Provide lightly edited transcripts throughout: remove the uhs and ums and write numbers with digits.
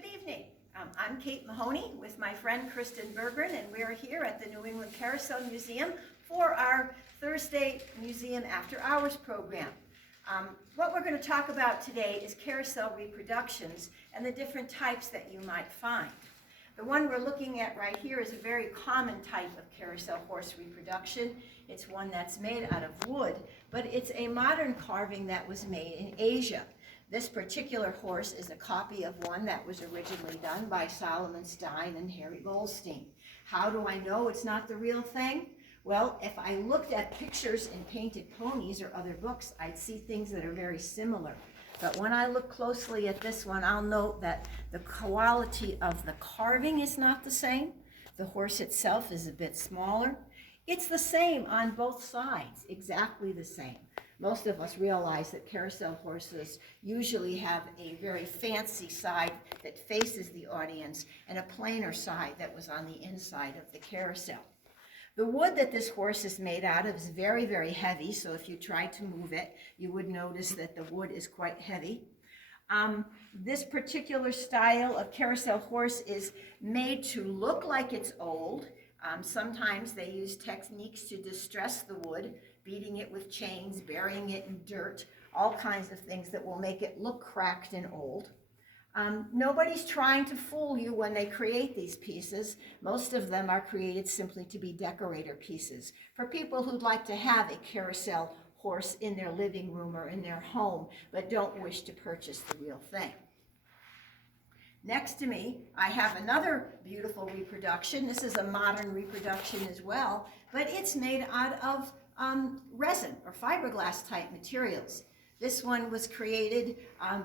Good evening. I'm Cate Mahoney with my friend Kristen Bergeron, and we're here at the New England Carousel Museum for our Thursday Museum After Hours program. What we're going to talk about today is carousel reproductions and the different types that you might find. The one we're looking at right here is a very common type of carousel horse reproduction. It's one that's made out of wood, but it's a modern carving that was made in Asia. This particular horse is a copy of one that was originally done by Solomon Stein and Harry Goldstein. How do I know it's not the real thing? Well, if I looked at pictures in Painted Ponies or other books, I'd see things that are very similar. But when I look closely at this one, I'll note that the quality of the carving is not the same. The horse itself is a bit smaller. It's the same on both sides, exactly the same. Most of us realize that carousel horses usually have a very fancy side that faces the audience and a plainer side that was on the inside of the carousel. The wood that this horse is made out of is very, very heavy, so if you tried to move it, you would notice that the wood is quite heavy. This particular style of carousel horse is made to look like it's old. Sometimes they use techniques to distress the wood, beating it with chains, burying it in dirt, all kinds of things that will make it look cracked and old. Nobody's trying to fool you when they create these pieces. Most of them are created simply to be decorator pieces for people who'd like to have a carousel horse in their living room or in their home, but don't wish to purchase the real thing. Next to me, I have another beautiful reproduction. This is a modern reproduction as well, but it's made out of resin or fiberglass type materials. This one was created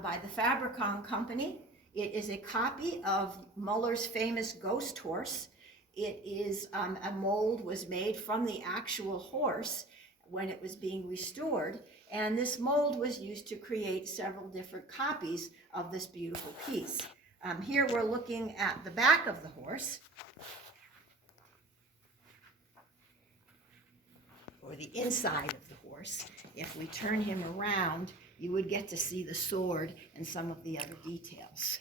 by the Fabricon company. It is a copy of Muller's famous ghost horse. It is a mold was made from the actual horse when it was being restored, and this mold was used to create several different copies of this beautiful piece. Here we're looking at the back of the horse, or the inside of the horse. If we turn him around, you would get to see the sword and some of the other details.